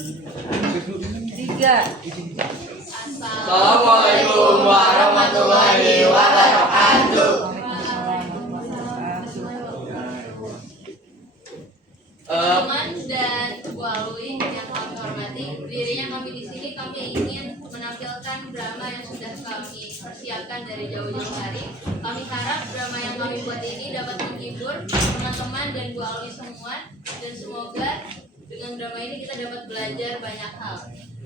Tiga. Assalamualaikum warahmatullahi wabarakatuh. Teman dan Bu Alwi yang kami hormati, dirinya kami di sini kami ingin menampilkan drama yang sudah kami persiapkan dari jauh-jauh hari. Kami harap drama yang kami buat ini dapat menghibur teman-teman dan Bu Alwi semua, dan semoga dengan drama ini kita dapat belajar banyak hal.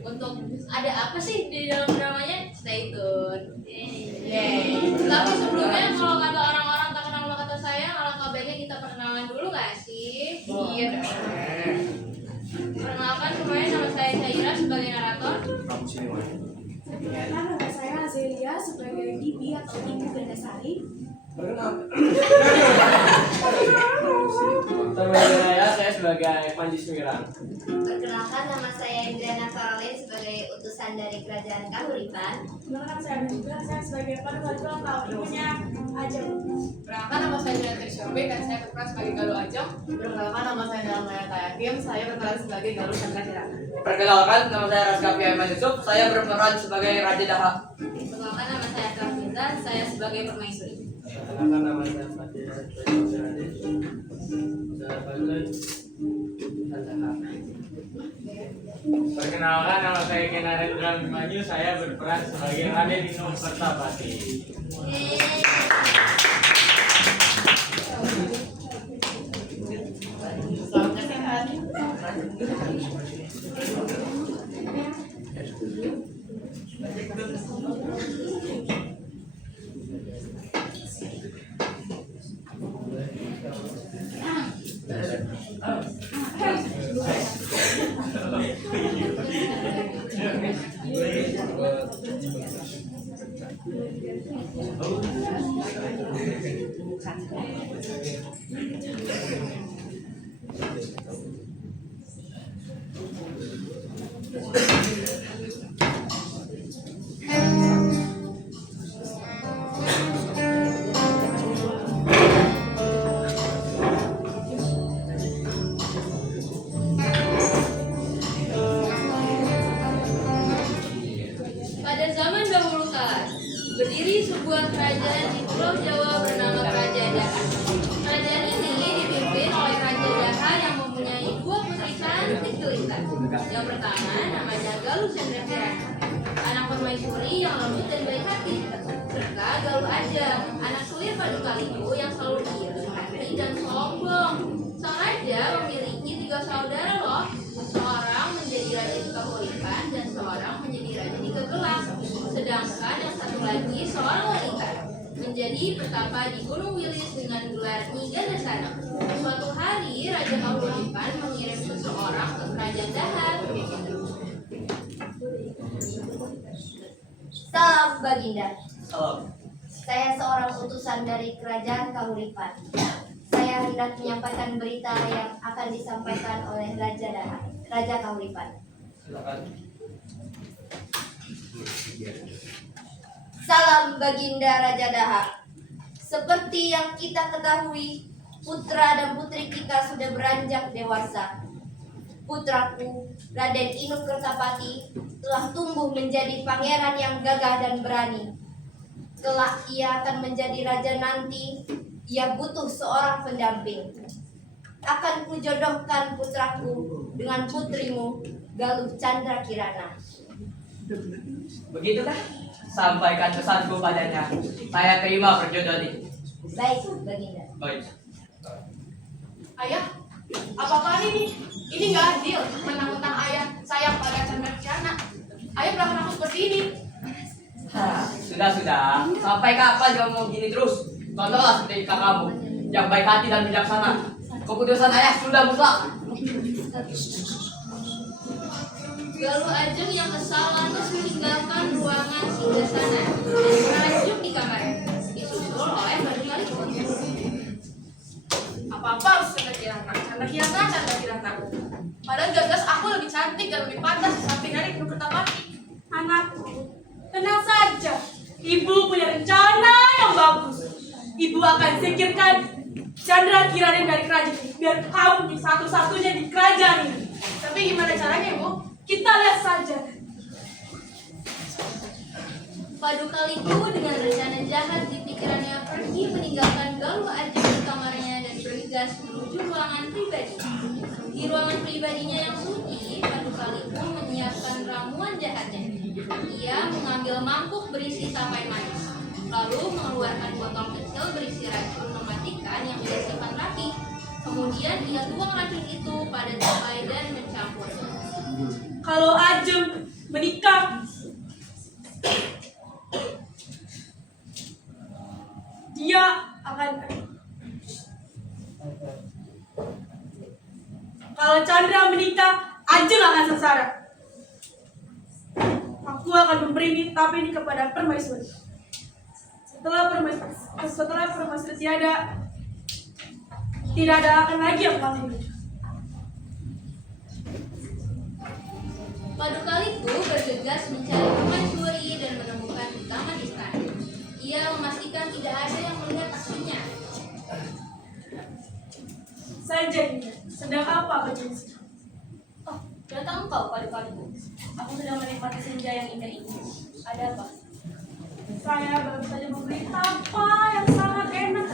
Untuk ada apa sih di dalam dramanya? Stay tune. Tapi sebelumnya kalau kata orang-orang tak kenal maka kata sayang, alangkah baiknya kita perkenalan dulu nggak sih? Iya. Perkenalkan semuanya, nama saya Syaira sebagai narator. Nama saya Azelia sebagai Bibi atau Ibu Gandasari. Saya sebagai Panji Sumirang. Perkenalkan, nama saya Indriana Caroline sebagai utusan dari Kerajaan Kahuripan. Perkenalkan, saya juga sebagai penulis ulang tahun ibunya Ajeng. Perkenalkan, nama saya Jonathan Shobe dan saya berperan sebagai Galuh Ajeng. Perkenalkan, nama saya Dalmaya Tayakim, saya berperan sebagai Galuh Chandra Kirana. Perkenalkan, nama saya Raska Piaiman Yusuf, saya berperan sebagai Raja Daha. Perkenalkan, nama saya Karvinta, saya sebagai permaisuri. Perkenalkan, nama saya Fatih Perkenalkan, nama saya Kenarendra Maju, saya berperan sebagai Raden Dino Kertapati. Pada zaman dahulu kala, berdiri sebuah kerajaan di Pulau Jawa bernama Kerajaan Daha. Kerajaan ini dipimpin oleh Raja Daha yang mempunyai dua putri cantik jelita. Yang pertama namanya Galuh Chandra Kirana, anak permaisuri yang lembut dan baik hati, serta Galuh Ajeng, anak sulir Padukalihu yang selalu iri hati dan sombong. Sang raja memiliki tiga saudara loh, seorang menjadi raja di Kahuripan dan seorang menjadi raja di Kegelang. Sedangkan yang satu lagi seorang wanita menjadi pertapa di Gunung Wilis dengan gelar Nyi Gandasari. Suatu hari Raja Kahuripan mengirim seseorang ke Kerajaan Daha. Salam Baginda. Salam. Saya seorang utusan dari Kerajaan Kahuripan. Saya hendak menyampaikan berita yang akan disampaikan oleh Raja Daha, Raja Kahuripan. Silakan. Salam Baginda Raja Daha. Seperti yang kita ketahui, putra dan putri kita sudah beranjak dewasa. Putraku, Raden Inuk Kertapati, telah tumbuh menjadi pangeran yang gagah dan berani. Kelak ia akan menjadi raja nanti, ia butuh seorang pendamping. Akan kujodohkan putraku dengan putrimu, Galuh Chandra Kirana. Begitulah, sampaikan pesanku padanya. Saya terima perjodohan ini. Baik, Baginda. Baik. Ayah, apa-apaan ini? Ini nggak adil. Mentang-mentang ayah sayang pada Chandra Kirana, ayah melakukan aku seperti ini. Sudah. Sampai kapan kamu mau gini terus? Contohlah seperti kakakmu yang baik hati dan bijaksana. Keputusan ayah sudah mutlak. Galuh Ajeng yang kesal lantas meninggalkan ruangan singgasana dan merajuk di kamarnya, disusul oleh Padukalihu. Apa-apa harus Chandra Kirana. Padahal jelas aku lebih cantik dan lebih pantas di samping dari Inuk Kertapati. Anakku, tenang saja. Ibu punya rencana yang bagus. Ibu akan singkirkan Chandra Kirana dari kerajaan ini, biar kamu satu-satunya di kerajaan ini. Tapi gimana caranya, Bu? saja. Padukalingku dengan rencana jahat di pikirannya pergi meninggalkan Galuh Ajeng di kamarnya dan bergegas menuju ruangan pribadi. Di ruangan pribadinya yang sunyi, Padukalingku menyiapkan ramuan jahatnya. Ia mengambil mangkuk berisi tapai manis, lalu mengeluarkan botol kecil berisi racun mematikan yang ia simpan rapi. Kemudian ia tuang racun itu pada tapai dan mencampurnya. Kalau Ajeng menikah, dia akan. Kalau Chandra menikah, Ajeng akan sengsara. Aku akan memberi tape ini kepada permaisuri. Setelah permaisuri tiada, tidak ada akan lagi yang paling hidup. Padukalingku bergegas mencari permaisuri dan menemukan di taman istana. Ia memastikan tidak ada yang melihat aksinya. Saja ini, sedang apa berjenis? Oh, datang engkau Padukalingku. Aku sedang menikmati senja yang indah ini. Ada apa? Saya baru saja memberi tapa yang sangat enak.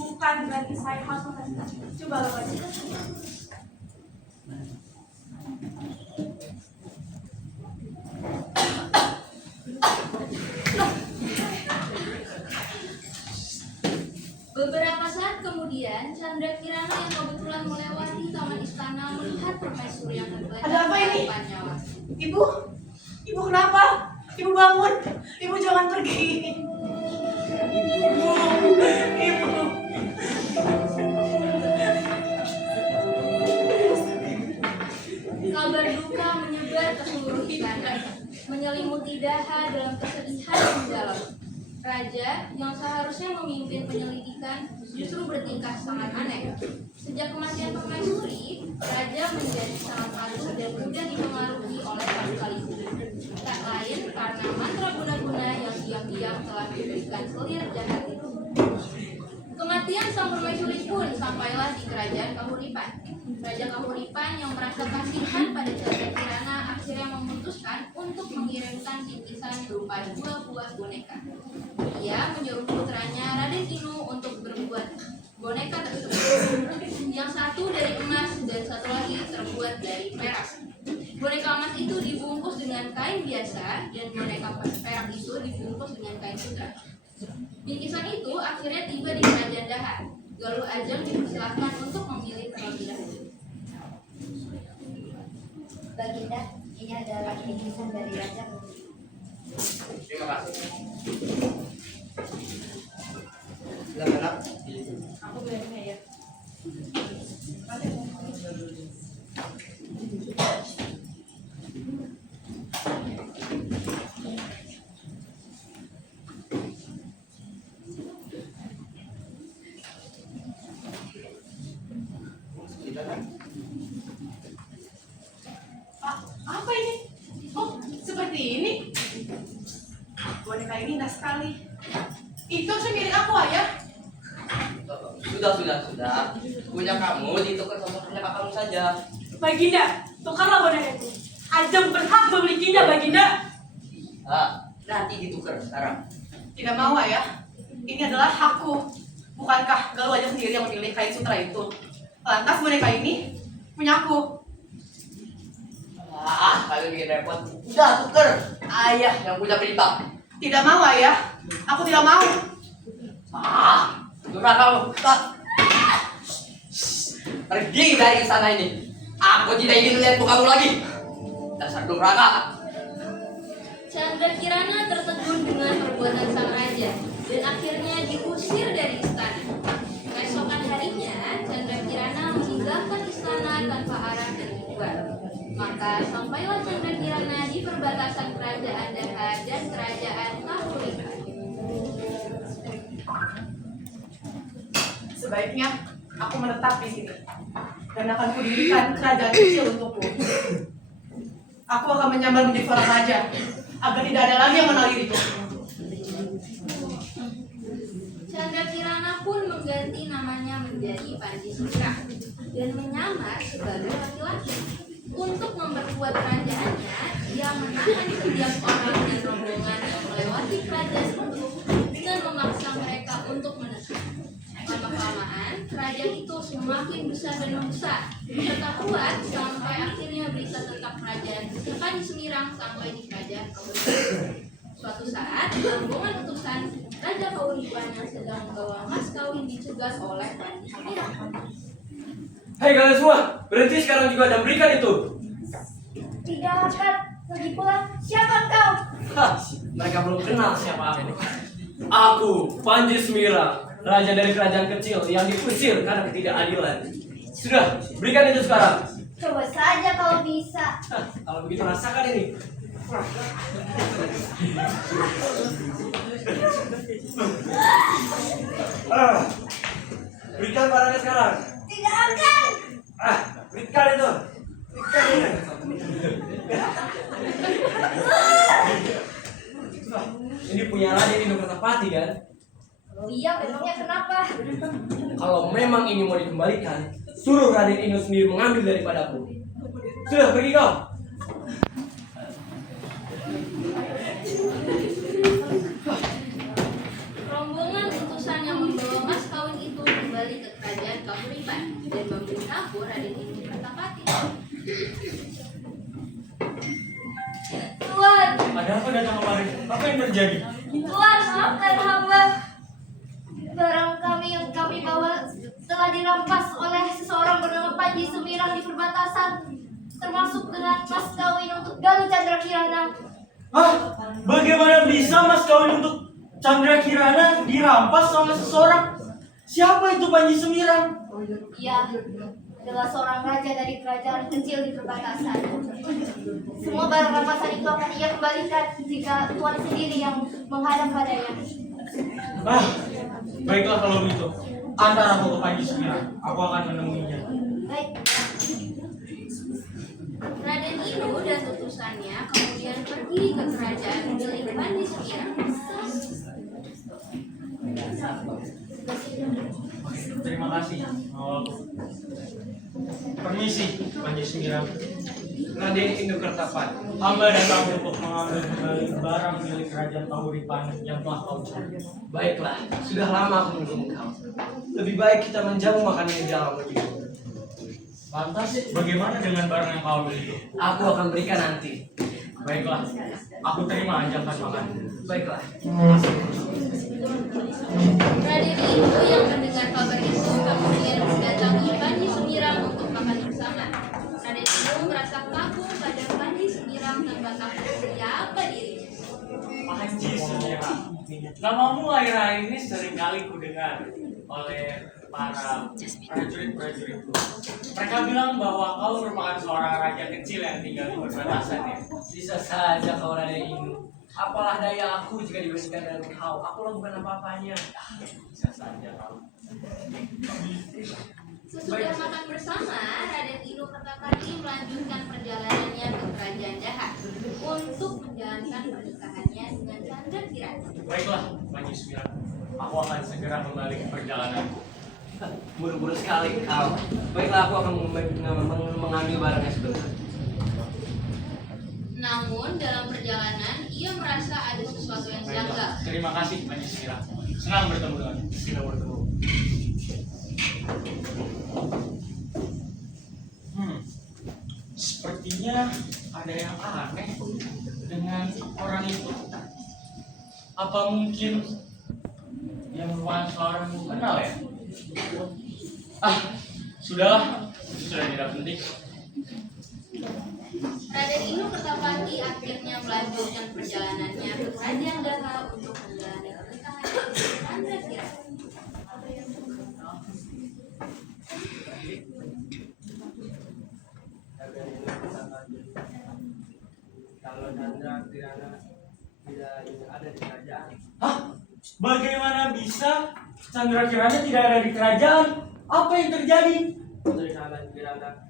Bukan berarti saya makan. Coba baca. Beberapa saat kemudian, Chandra Kirana yang kebetulan melewati taman istana melihat permaisuri yang tergeletak Ada apa ini? di depan nyawa. Ibu kenapa? Ibu bangun. Ibu jangan pergi. Ibu. Kabar duka menyebar ke seluruh istana, menyelimuti Daha dalam kesedihan yang mendalam. Raja yang seharusnya memimpin penyelidikan justru bertingkah sangat aneh. Sejak kematian permaisuri, Raja menjadi sangat malu dan mudah dipengaruhi oleh Padukalingku. Tak lain karena mantra guna-guna yang diam-diam telah diberikan selir jahat itu. Kematian sang permaisuri pun sampailah di kerajaan Kahuripan. Raja Kahuripan yang merasa kasihan pada Chandra Kirana akhirnya memutuskan untuk mengirimkan bingkisan berupa 2 buah boneka. Ia menyuruh putranya Raden Inu untuk berbuat boneka tersebut. Yang satu dari emas dan satu lagi terbuat dari perak. Boneka emas itu dibungkus dengan kain biasa dan boneka perak itu dibungkus dengan kain sutra. Bingkisan itu akhirnya tiba di kerajaan Daha. Galuh Ajeng dipersilakan untuk memilih terlebih dahulu. Baginda, ini adalah bingkisan dari Raja. Terima kasih. Silakan. Aku belinya ya. Apa ini? Oh, seperti ini. Boneka ini indah sekali. Itu milik aku, Ayah. Sudah. Punya kamu ditukar sama punya kakakmu saja. Baginda, tukarlah boneka itu. Ajeng berhak memilikinya, Baginda. Nanti ditukar sekarang. Tidak mau, Ayah. Ini adalah hakku. Bukankah Galuh Ajeng sendiri yang memilih kain sutra itu? Lantas boneka ini punya aku. Kalian bikin repot. Udah tuker. Ayah yang punya berita. Tidak mau, Ayah. Aku tidak mau. Durhaka kamu. Pergi dari istana ini. Aku tidak ingin melihat mukamu lagi. Dasar durhaka. Chandra Kirana tertegun dengan perbuatan sang raja dan akhirnya diusir dari istana. Keesokan harinya, Chandra Kirana meninggalkan istana tanpa arah dan tujuan. Maka sampailah Chandra Kirana di perbatasan kerajaan Daha dan kerajaan Kahuripan. Sebaiknya aku menetap di sini dan akan kudirikan kerajaan kecil untukku. Aku akan menyamar menjadi seorang raja agar tidak ada lagi yang mengenal diriku. Chandra Kirana pun mengganti namanya menjadi Panji Sutra dan menyamar sebagai laki-laki. Untuk memperkuat kerajaannya, menahan setiap orang dan rombongan yang melewati kerajaan itu dengan memaksa mereka untuk menentang. Lama-kelamaan, kerajaan itu semakin besar dan membesar, serta kuat sampai akhirnya berita tentang kerajaan Panji Semirang sampai di kerajaan Kauripan. Suatu saat, rombongan utusan Raja Kauripan yang sedang membawa mas kawin dicegat oleh Panji Semirang. Hei kalian semua, berhenti sekarang juga dan berikan itu. Tidak akan. Lagi pula, siapa engkau? Hah, mereka belum kenal siapa aku. Aku, Panji Semirang, raja dari kerajaan kecil yang diusir karena ketidakadilan. Sudah, berikan itu sekarang. Coba saja kalau bisa. Hah, kalau begitu rasakan ini. Berikan barangnya sekarang. Tidak akan. Berikan itu. Berikan ini. Ini punya Raden Inokertapati kan? Oh iya, memangnya kenapa? Kalau memang ini mau dikembalikan, suruh Raden Ino sendiri mengambil daripadaku. Sudah, pergi kau. Rombongan utusan yang membawa mas kawin itu kembali ke kerajaan Kauripan dan memberitahu Raden Inokertapati. Tuan, Ada apa datang kemarin? Apa yang terjadi? Tuan, maafkan hamba. Barang kami yang kami bawa telah dirampas oleh seseorang bernama Panji Semirang di perbatasan, termasuk dengan mas kawin untuk Galuh Chandra Kirana. Hah? Bagaimana bisa mas kawin untuk Chandra Kirana dirampas oleh seseorang? Siapa itu Panji Semirang? Ia adalah seorang raja dari kerajaan kecil di perbatasan. Semua barang rampasan itu akan ia kembalikan jika Tuan sendiri yang menghadap padanya. Baiklah kalau begitu. Antar aku ke Panji Semirang. Aku akan menemuinya. Baik. Raden Inu dan utusannya kemudian pergi ke kerajaan milik Panji Semirang. Terima kasih. Permisi, Panji Semirang. Raden Inokertapati. Hamba datang untuk mengambil kembali barang milik kerajaan Kauripan yang telah kau curi. Baiklah, sudah lama aku menunggu engkau. Lebih baik kita menjamu makanan di dalam begitu. Lantas, bagaimana dengan barang yang kau ambil itu? Aku akan berikan nanti. Baiklah, aku terima ajakan makan. Baiklah. Raden Inu yang mendengar kabar itu kemudian mendatangi Panji Semirang untuk makan bersama. Raden Inu merasa kagum pada Panji Semirang tanpa takut siapa dirinya. Panji Semirang. Namamu akhir-akhir ini sering kali kudengar oleh para prajurit-prajuritku. Mereka bilang bahwa kau merupakan seorang raja kecil yang tinggal di perbatasan ya. Bisa saja kau Raden Inu. Apalah daya aku jika dibandingkan dengan kau. Akulah bukan apa-apanya. Bisa saja kau. Sesudah makan bersama, Raden Inokertapati melanjutkan perjalanannya ke kerajaan Daha untuk menjalankan pernikahannya dengan Chandra Kirana. Baiklah, Panji Semirang. Aku akan segera kembali ke perjalananku. Buru-buru sekali kau. Baiklah, aku akan mengambil barangnya sebentar. Namun dalam perjalanan ia merasa ada sesuatu yang Baiklah, janggal. terima kasih Panji Semirang. Senang bertemu dengan Senang bertemu. Sepertinya ada yang aneh dengan orang itu. Apa mungkin dia merupakan seorang yang kenal ya? Sudahlah, sudah tidak penting. Raden Inokertapati akhirnya melanjutkan perjalanannya ke kerajaan Daha untuk menjalani pernikahannya dengan Chandra Kirana. Kalau Chandra Kirana tidak ada di kerajaan. Hah? Bagaimana bisa Chandra Kirana tidak ada di kerajaan? Apa yang terjadi? Putri Chandra Kirana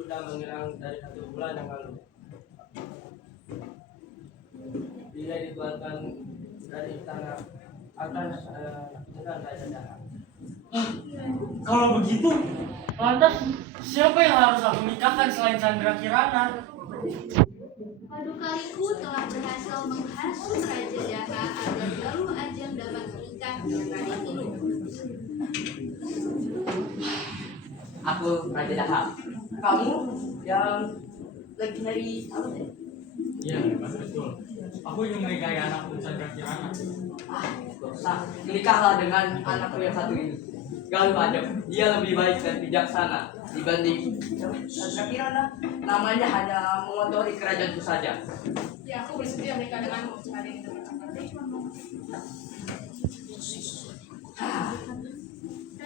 sudah menghilang dari 1 bulan yang lalu. Dia dikeluarkan dari istana atas dengan Raja Daha. Kalau begitu, lantas siapa yang harus aku nikahkan selain Chandra Kirana? Paduka-liku telah berhasil menghasut Raja Daha agar Galuh Ajeng dapat menikah dengan Raden Inu. Aku Raja Daha. Kamu yang lagi nyari apa sih? Iya, betul. Aku ingin menikahi anakku Chandra Kirana. Nah, menikahlah dengan anakku yang satu ini. Galuh Ajeng. Dia lebih baik dan bijaksana dibanding Chandra Kirana. Namanya hanya mengotori kerajaanku saja. Ya, aku bersedia menikah denganmu, Raden Inu.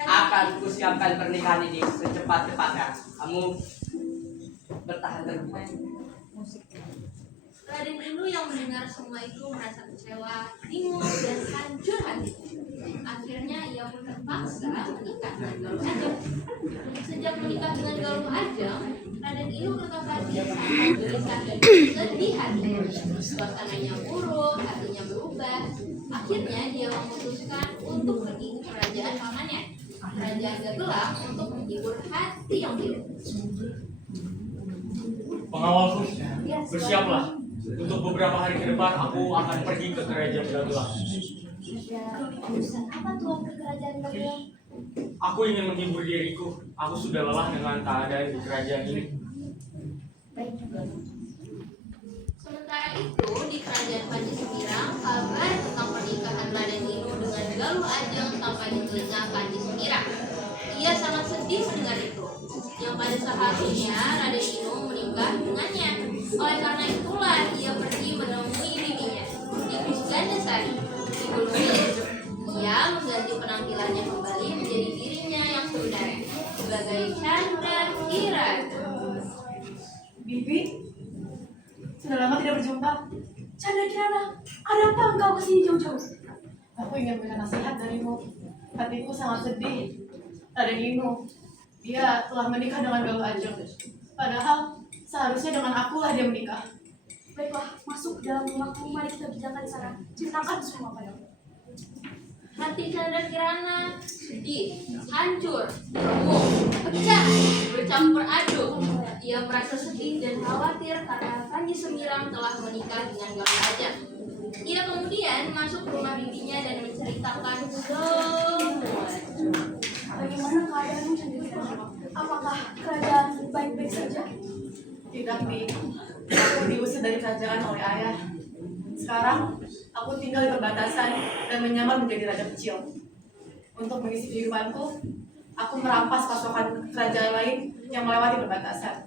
Akan kusiapkan pernikahan ini secepat-cepatnya. Kamu bertahan terus. Raden Inu yang mendengar semua itu merasa kecewa, bingung, dan hancur hati. Akhirnya ia pun terpaksa menikah dengan Galuh Ajeng. Sejak menikah dengan Galuh Ajeng, Raden Inu Kertapati sangat gelisah dan sedih hati. Suasananya buruk, hatinya berubah. Akhirnya dia memutuskan untuk pergi ke kerajaan pamannya, Kerajaan Gagelang, untuk menghibur hati yang pilu. Pengawalku, bersiaplah. Untuk beberapa hari ke depan aku akan pergi ke kerajaan Gagelang. Urusan apa tuh ke kerajaan Gagelang? Aku ingin menghibur diriku. Aku sudah lelah dengan keadaan di kerajaan ini. Baik juga. Sementara itu, di kerajaan Panji Semirang, kabar tentang pernikahan Raden Inu dengan Galuh Ajeng sampai di telinga Panji Semirang. Ia sangat sedih mendengar itu, yang pada seharusnya Raden Inu menikah dengannya. Oleh karena itulah ia pergi menemui bibinya di Gandasari. Di Buluris, ia mengganti penampilannya kembali menjadi dirinya yang sebenarnya sebagai Chandra Kirana. Bibi, sudah lama tidak berjumpa. Chandra Kirana, ada apa engkau kesini jauh-jauh? Aku ingin memberikan nasihat darimu. Hatiku sangat sedih. Raden Inu, dia telah menikah dengan Galuh Ajeng. Padahal seharusnya dengan akulah dia menikah. Baiklah, masuk ke dalam rumahku, mari kita bicarakan di sana. Ceritakan semua padaku. Hati Chandra Kirana sedih, hancur, remuk, pecah, bercampur aduk. Ia merasa sedih dan khawatir karena Panji Semirang telah menikah dengan Galuh Ajeng. Ia kemudian masuk ke rumah bibinya dan menceritakan semua. Bagaimana keadaanmu Chandra Kirana? Apakah kerajaan baik-baik saja? Tidak, Bi. Aku diusir dari kerajaan oleh ayah. Sekarang, aku tinggal di perbatasan dan menyamar menjadi raja kecil. Untuk mengisi kehidupanku, aku merampas pasokan kerajaan lain yang melewati perbatasan.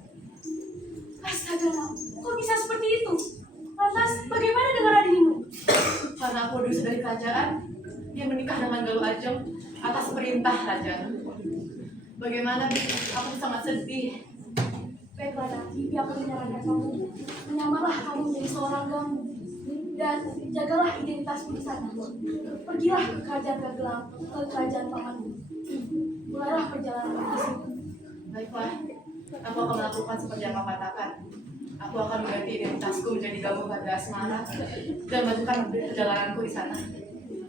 Astaga, kok bisa seperti itu? Lantas, bagaimana dengan Raden Inu? Karena aku diusir dari kerajaan, dia menikah dengan Galuh Ajeng atas perintah raja. Bagaimana, Bi? Aku sangat sedih. Baiklah, Bibi akan menyarankan kamu. Menyamarlah kamu menjadi seorang gamu. Dan jagalah identitasmu di sana. Pergilah ke kerajaan Gagelang, ke kerajaan pamanmu. Mulailah perjalanan di situ. Baiklah, aku akan melakukan seperti yang kau katakan. Aku akan mengganti identitasku menjadi Galuh pada Asmara dan melanjutkan perjalananku di sana.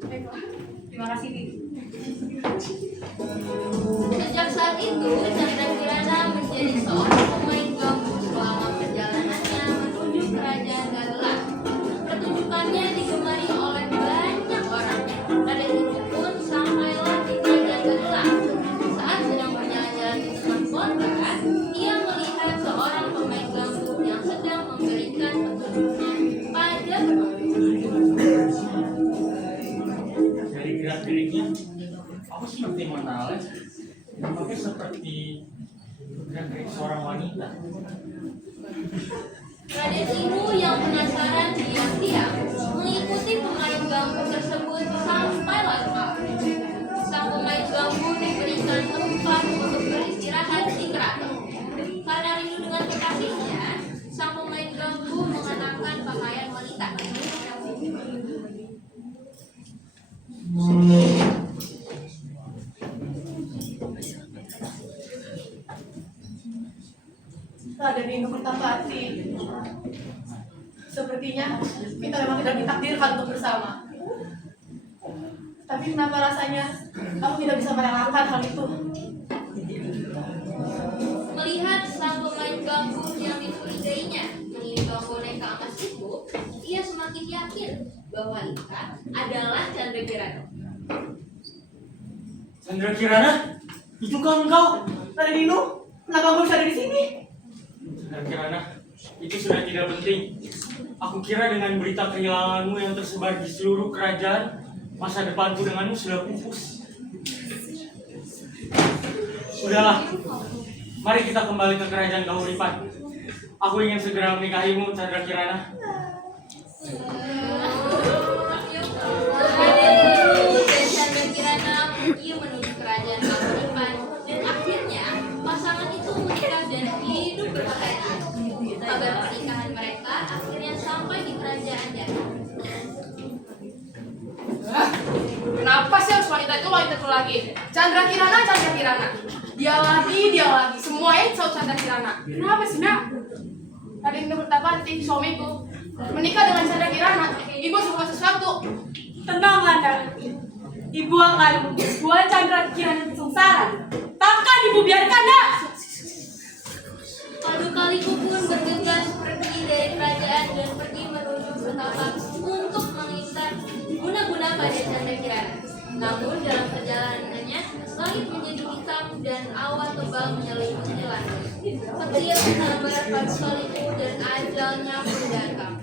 Baiklah. Terima kasih, Bi. Sejak saat itu, Chandra Kirana menjadi seorang pemain gamelan selama perjalanannya menuju kerajaan Gagelang. Pertunjukannya digemari oleh banyak orang. Raden Inu pun sampailah di kerajaan Gagelang. Saat sedang berjalan-jalan di tengah kota, ia melihat seorang pemain gamelan yang sedang memberikan petunjuknya pada penonton. Dari gerak-geriknya, aku seperti mengenalnya. Nampaknya seperti gerak-gerik seorang wanita. Raden Inu yang penasaran diam-diam mengikuti pemain gambus tersebut sampailah malam. Sang pemain gambus diberikan tempat untuk beristirahat di keraton. Karena rindu dengan kekasihnya, sang pemain gambus mengenakan pakaian wanita. Raden Inu Kertapati. Sepertinya kita memang tidak ditakdirkan untuk bersama. Tapi kenapa rasanya aku tidak bisa merelakan hal itu? Melihat sang pemain gambus yang dicurigainya menimbang boneka semakin yakin bahwa Ika adalah Chandra Kirana. Chandra Kirana? Itu kan engkau? Tadi Dino, kenapa kamu bisa ada di sini? Chandra Kirana, itu sudah tidak penting. Aku kira dengan berita kehilanganmu yang tersebar di seluruh kerajaan, masa depanku denganmu sudah pupus. Sudahlah, mari kita kembali ke kerajaan Kahuripan. Aku ingin segera menikahimu, Chandra Kirana. Raden dan Chandra Kirana pergi menuju kerajaan Kahuripan dan akhirnya pasangan itu menikah dan hidup berbahagia. Kabar pernikahan mereka akhirnya sampai di kerajaan Jagat. Kenapa sih harus wanita itu lagi? Chandra Kirana. Dia lagi. Semuanya selalu Chandra Kirana. Kenapa sih, Nak? Tadi Indo Bertapanti, suamiku, menikah dengan Chandra Kirana. Ibu harus sesuatu. Tenang Anda. Ibu akan membuat Chandra Kirana sengsara. Takkan ibu biarkan, Nak. Paduka-Liku pun bergegas pergi dari kerajaan dan pergi menuju Bertapan untuk mengikat guna-guna pada Chandra Kirana. Namun dalam perjalanannya, langit menjadi hitam dan awan tebal menyelimuti langit. Petir menyambar Paduka-Liku dan ajalnya pun datang.